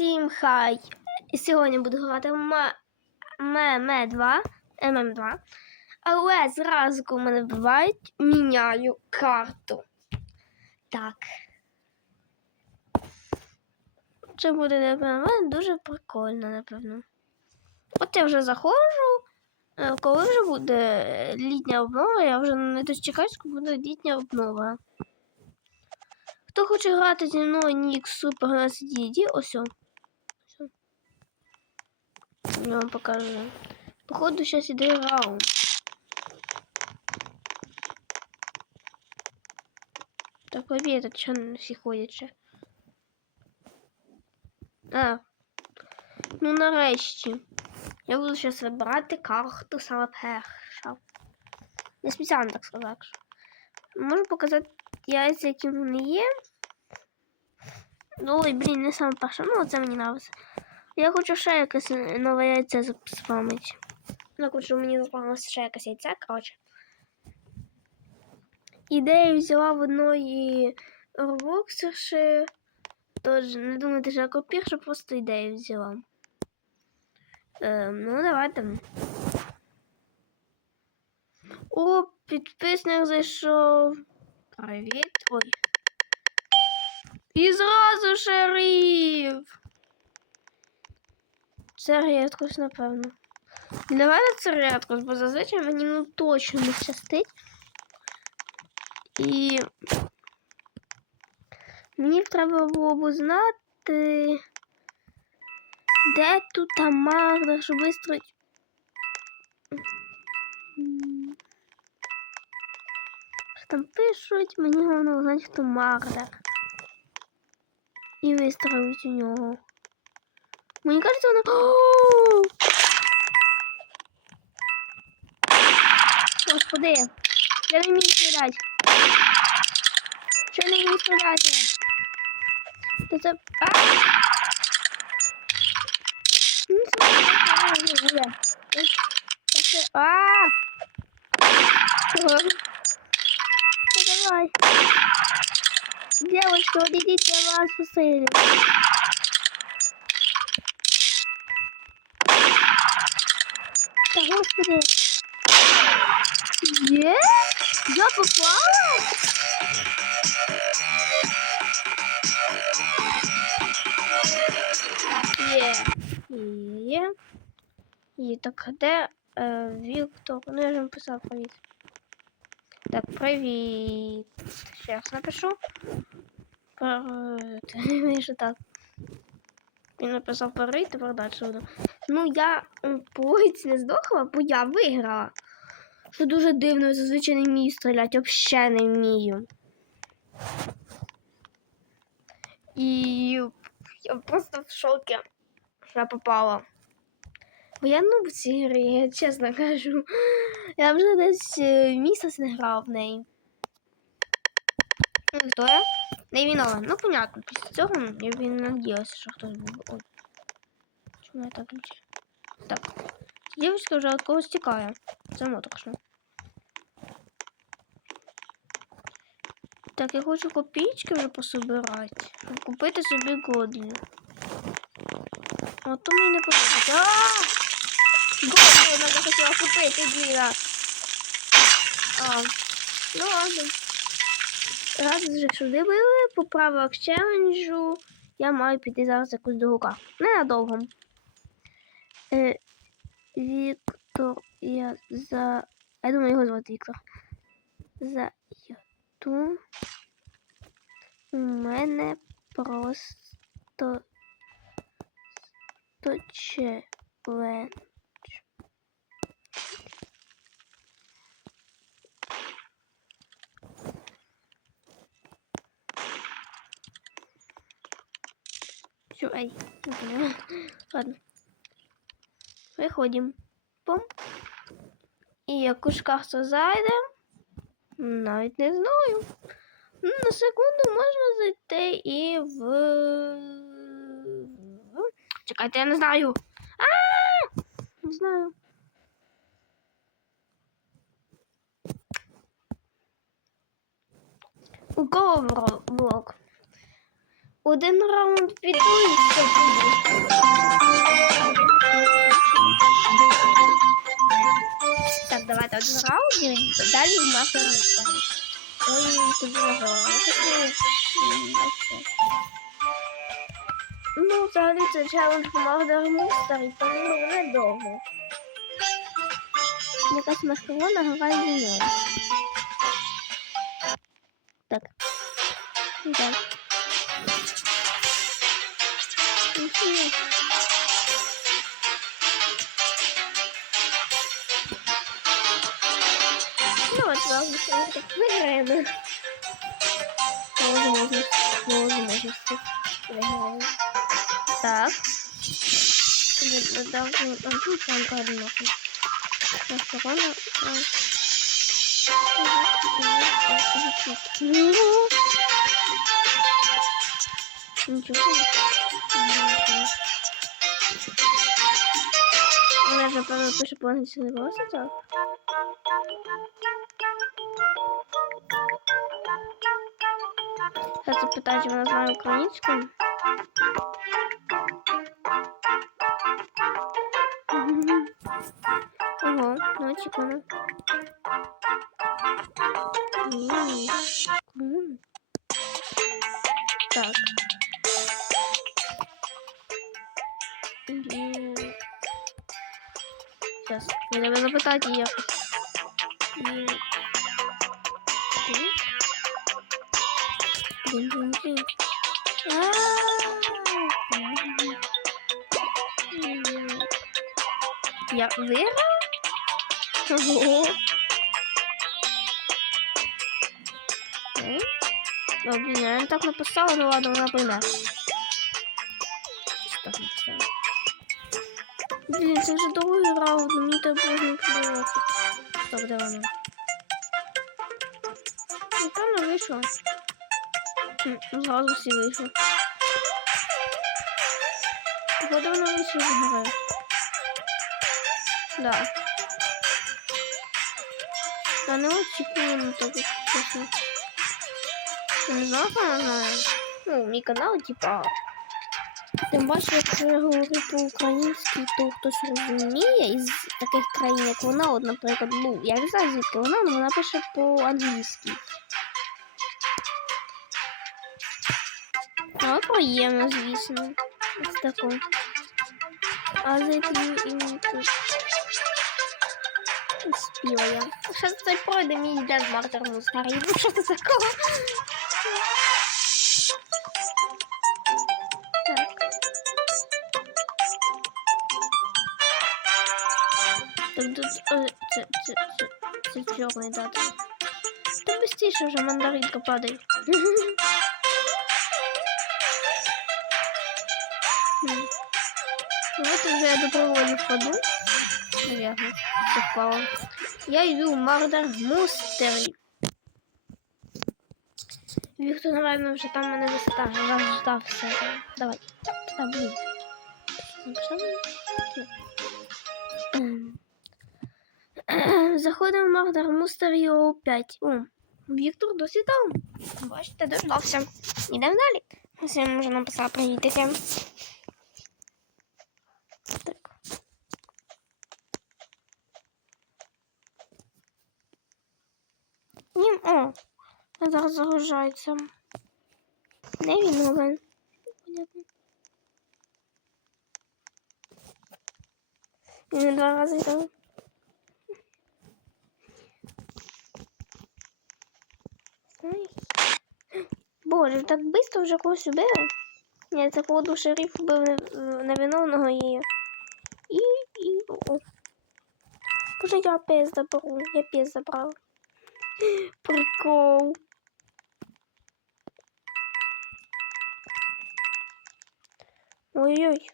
Всім хай! Сьогодні буду грати в ММ 2 ММ2. Але зразу, коли мене вбивають, міняю карту. Так. Це буде, напевно, дуже прикольно, напевно. От я вже заходжу. Е, Коли вже буде літня обнова, я вже не дочекаю, коли буде літня обнова. Хто хоче грати зі мною Нік Супер на CDD, ось. О. Я вам покажу. Походу, зараз іде раунд. Так, побіда, що не всі ходять. А. Ну нарешті. Я буду зараз вибирати карту саме перша. Не спеціально так сказати. Можу показати яйця, які в мене є. Ну, ой, блін, не саме перша. Ну, це мені нравиться. Я хочу ще якесь нове яйце спамити. Я хочу, мені запам'яталося ще якесь яйце, коротше. Ідею взяла в одної робоксерші. Тож, не думайте, що я копірша, просто ідею взяла. Е, ну, давайте. О, підписник зайшов. Привіт. Ой. І зразу шериф. Це рідкость, напевно. І Давайте це рідкость, бо зазвичай мені ну точно не щастить. І мені треба було б знати, де тут Тамара, щоб вистроїти. Там пишуть, мені головне знати, хто Мардер. І вистроїть у нього. Мені кажеться, вона. О! Господи, я не вмію стріляти. Що я не вмію стріляти? Та це. А! Ну, це не буде. Та це. А! Чого? Та давай. Девочка, вот идите, я вас посылю. Да господи. Е? Я попала? Є. Є. І так, де е, Віктор? Ну, я ж написав привіт. Так, привіт. Сейчас напишу. Що так. Він написав пари, тепер далі буду. Ну, я м, не здохла, бо я виграла. Що дуже дивно, зазвичай не вмію стріляти, взагалі не вмію. І я просто в шокі, що я попала. Бо я ну в цій грі, я чесно кажу. Я вже десь е, місяць не грав в неї. Ну, Хто я? Не виновен. Ну, понятно, після цього я не надіялася, що хтось був. Ой. Чому я так? Так. Дівчинка вже від когось тікає. Це моторошно. Так, я хочу копійки вже пособирати. Купити собі годлі. А то мені не подобається. Ааа! Годлі вона захотіла купити, Діна. А, ну ладно. Раз вже сюди били, по правилах челенджу я маю піти зараз якусь до гука. Ненадовго. Е, Віктор, я за. Я думаю, його звати Віктор. За юту. У мене просто то челендж. Все, ай. Ладно. Виходимо. Пом. І яку ж карту зайдемо? Навіть не знаю. На секунду можна зайти і в. Чекайте, я не знаю. А! Не знаю. У кого блок? Один раунд піду. Так, давайте один раунд далі в мафію ставить. Ой, тут. Ну, взагалі це челендж Мордер Містер, тому недовго. Якась маскарона грає зі мною. Так. Так. Виграємо. Може, може, виграємо. Так. Дав одну. Маскарона. Ну. Нічого. Вона ж, напевно, пише по-англійськи не просто так. Я запитаю, чи вона знає українську. Ого, ну чекано. Так. Сейчас, треба запитати якось. Я виграв? Ого. О, я не так написала, ну ладно, вона пойме. Що так написала? Блін, це вже другий раунд, мені треба було не пробувати. Стоп, де вона? Напевно, вийшла. Зразу всі вийшли. Походу вона вийшла грає. Да. Я не очікую на так, чесно. Я не знала, що вона. Ну, мій канал, типа. Тим паче, якщо я говорю по-українськи, то хтось розуміє із таких країн, як вона, от, наприклад, ну, я не знаю, звідки вона, але вона пише по-англійськи. Але приємно, звісно. Ось тако. А зайти і тут. Спіла я. Що це пройде мій ден Мартер старий? Ну що це такого? Е, це, це, це, це чорний дата. Та быстріше вже мандаринка падає. Ну вот уже я добровольно впаду. Наверное, все. Я иду в Мардер Мустері. Віктор, напевно, вже там мене застав, заждався. Давай. Та, блін. Ем. Заходимо в Мардер Мустері 5. О, Віктор досі там. Бачите, дождався. Ідемо далі. Ось я можу написати привітики. Так. Ні, о, зараз загружається. Де він новин? Понятно. Він два рази грав. Боже, так швидко вже когось убили? Ні, це походу шериф убив нев- невиновного і... І... Боже, я пес заберу. Я пес забрав. Прикол. Ой-ой.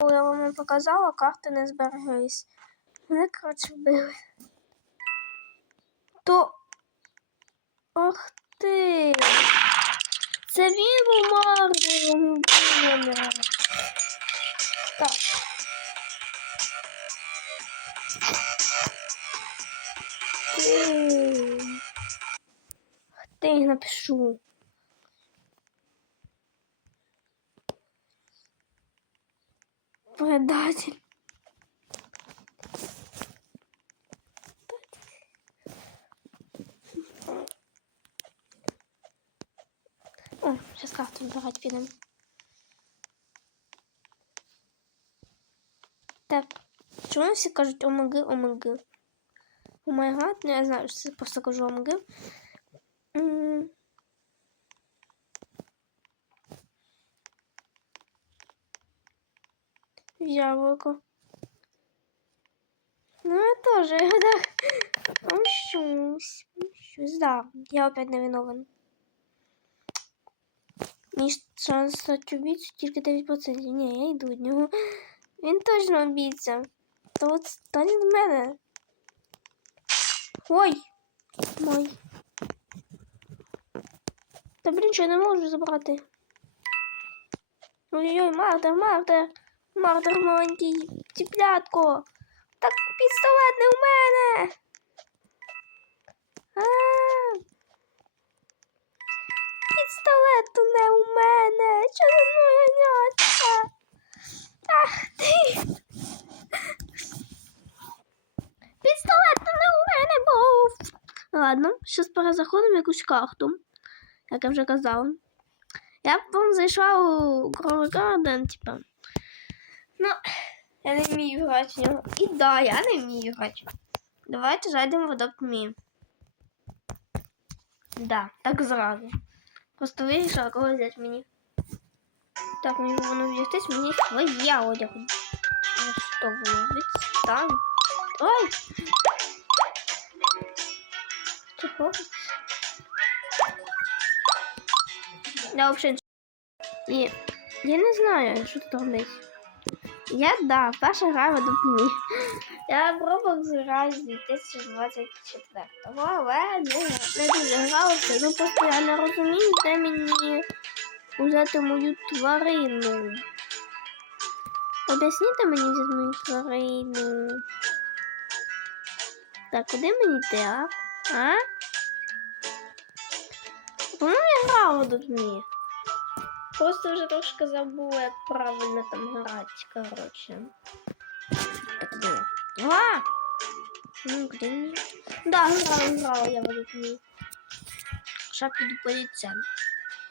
Я вам показала, карти не збереглись. Мене, коротше, вбили. То. Ах ти. Це він був Марвелом. Так. Ти. Ти напишу. Предатель. О, сейчас карту выбирать підемо. Так, чому всі кажуть ОМГ, ОМГ? О май гад, ну я знаю, що це просто кажу ОМГ. М. Яблоко. Ну, я тоже, да. Мщусь, мщусь, да. Я опять не виновен. Мій шанс стати убійцю тільки 9%. Ні, я йду від нього. Він точно убійця. То от стань від мене. Ой! Мой. Та блін, що я не можу забрати. Ой-ой, Мартер, Мартер. Мартер маленький. Цеплятко. Так пістолет не у мене. А -а -а. Пістолету не у мене. Що за мною? Ах ти. Пістолету не у мене був. Ладно, зараз перезаходимо якусь карту, як я вже казала. Я б вам зайшла у Grow типа. Ну, я не вмію грати в нього. І да, я не вмію грати. Давайте зайдемо в Adopt Me. Да, так зразу. Просто вирішила кого взяти мені. Так, мені воно взятись, мені своя одяг. Ну що ви, відстань. Ой! Чого? Я взагалі... І я не знаю, що тут робити. Я, да, перша гра в Adopt Я в Roblox граю з 2024 але ну, не дуже гралася, ну просто я не розумію, де мені взяти мою тварину. Об'ясніть мені взяти мою тварину. Так, куди мені йти, а? А? По-моєму, я грала тут мені. Просто вже трошки забула, як правильно там грати, коротше. Так, де? А! Ну, где мені? Да, грала, грала я в мені. Ще піду поліцем.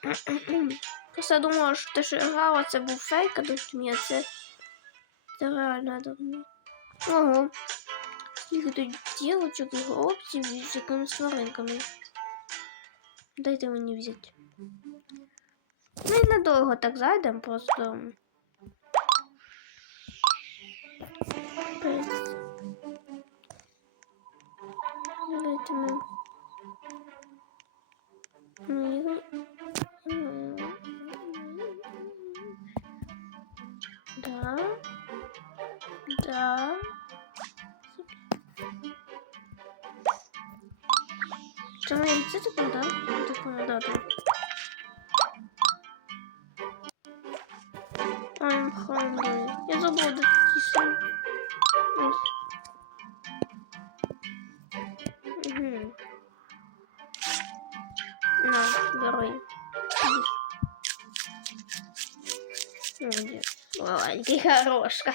Просто я думала, що те, що я грала, це був фейк, а тут мені це... Це реально давно. Ого. Тут дівочок і хлопців з якимись тваринками. Дайте мені взяти. І надовго так зайдемо, просто. Дайте ми. Да. Да. Це моє лице таке, да? Таке, да, да. I'm hungry. Я забула до тише. Угу. На, бери. Молодец. Маленький хорошка.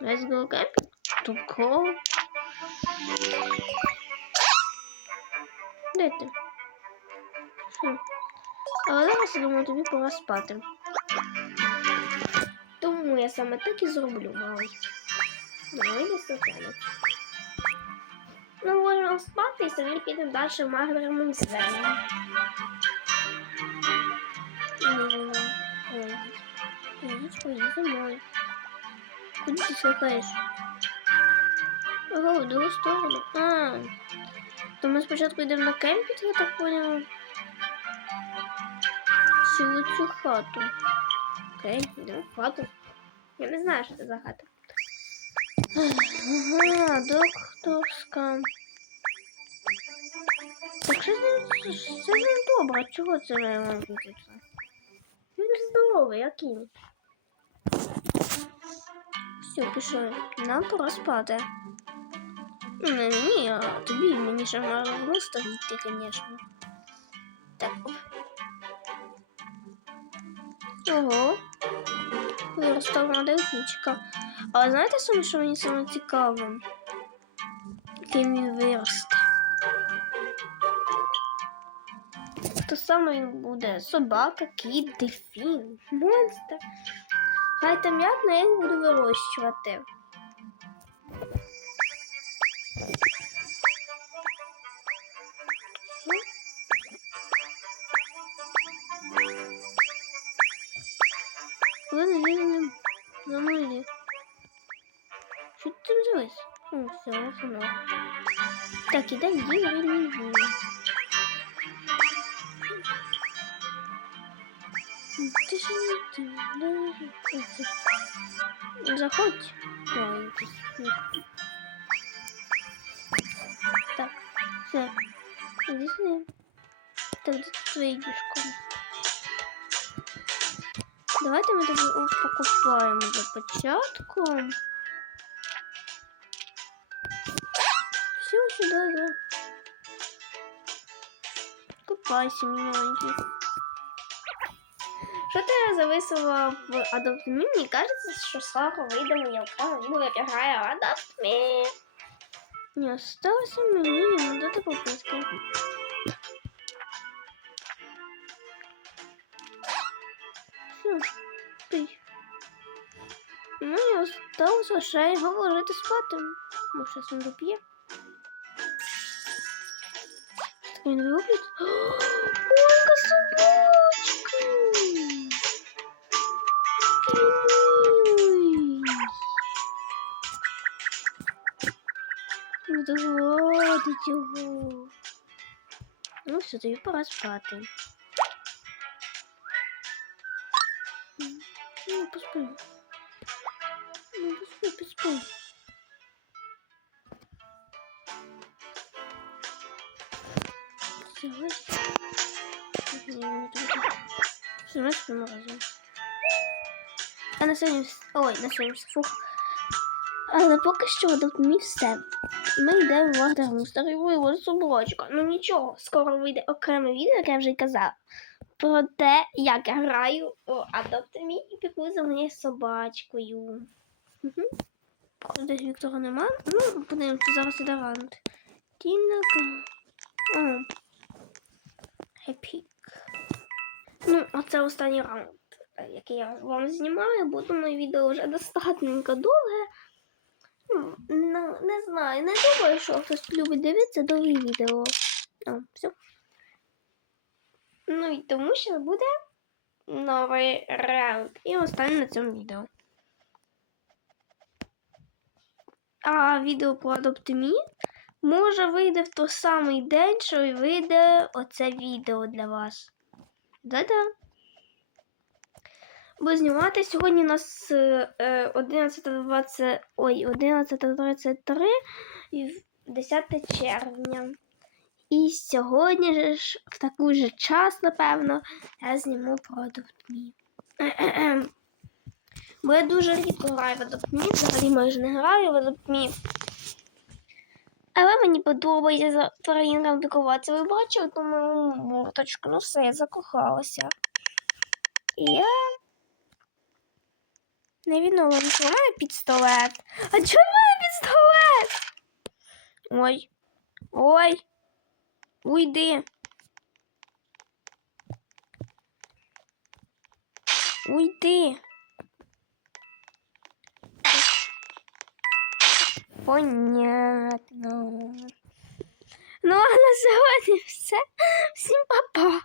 Let's go camping. To go. Де ти? Хм. Але зараз я думаю, тобі пора спати. Тому я саме так і зроблю, малий. Малий несоціальний. Ну, можемо спати і собі підемо далі магнерним зверненням. Ідіть, поїдь за мною. Куди ти шукаєш? Ого, в другу сторону. А, то ми спочатку йдемо на кемпінг, я так поняла. В цю хату? Окей, йдемо в хату. Я не знаю, що це за хата. Ага, докторська. Так що ним це ж добре, чого це ремонт тут? Він здоровий, який. Все, пішли. Нам пора спати. Ну, не мені, а тобі мені ще мало виставити, звісно. Так. Ого. виростав на дельфінчика. Але знаєте саме, що мені саме цікаво? Ким він виросте? То саме він буде собака, кіт, дельфін, монстр. Хай там як, але я їх буду вирощувати. О, все, воно. Так, ідемо, йди, йди, йди, йди. Ти ж не ти, не ти. Заходь. Ой, якийсь сміх. Так, все. Іди сюди. Так, де твоє діжко? Давайте ми тоді ось покупаємо для початку. Сюди, да. Купайся, мій маленький. Що ти зависила в Adopt Me? Мені кажеться, що скоро вийде як я граю в Adopt Me. Не осталося мені йому дати попитки. Все, пий. Ну і осталось лише його вложити спати. Може, зараз він. Він вироблять. Ой, яка собачка! Ой. Буду гладить його. Ну, все, тобі пора спати. Ну, поспи. Ну, поспи, поспи. Все, ось. Ні, не треба. Все, ми спимо разом. А на сьогодні Ой, на сьогодні. Фух. Але поки що мені все. І ми йдемо в Вагдагру. Старий вивоз собачка. Ну нічого, скоро вийде окреме відео, як я вже й казав. Про те, як я граю у Adopt і піку за моєю собачкою. Угу. Десь Віктора нема. Ну, подивимося, зараз іде раунд. Тінака. О. Епік. Ну, а це останній раунд, е, який я вам знімаю, бо думаю, відео вже достатньо довге. Ну, ну, не знаю, не думаю, що хтось любить дивитися довгі відео. О, все. Ну і тому що буде новий раунд. І останній на цьому відео. А відео по Adopt може вийде в той самий день, що і вийде оце відео для вас. Да-да. Бо знімати сьогодні у нас е, 11.20, ой, 11.33 10 червня. І сьогодні ж в такий же час, напевно, я зніму про Adopt Бо я дуже рідко граю в Adopt Me, взагалі майже не граю в Adopt Me. Але мені подобається за тваринкам піклуватися. Ви бачили ту мою мордочку? Ну все, я закохалася. Я невідомо, що в мене пістолет. А чому в мене пістолет? Ой. Ой. Уйди. Уйди. Понятно. Ну а на сьогодні все. Всім па-па.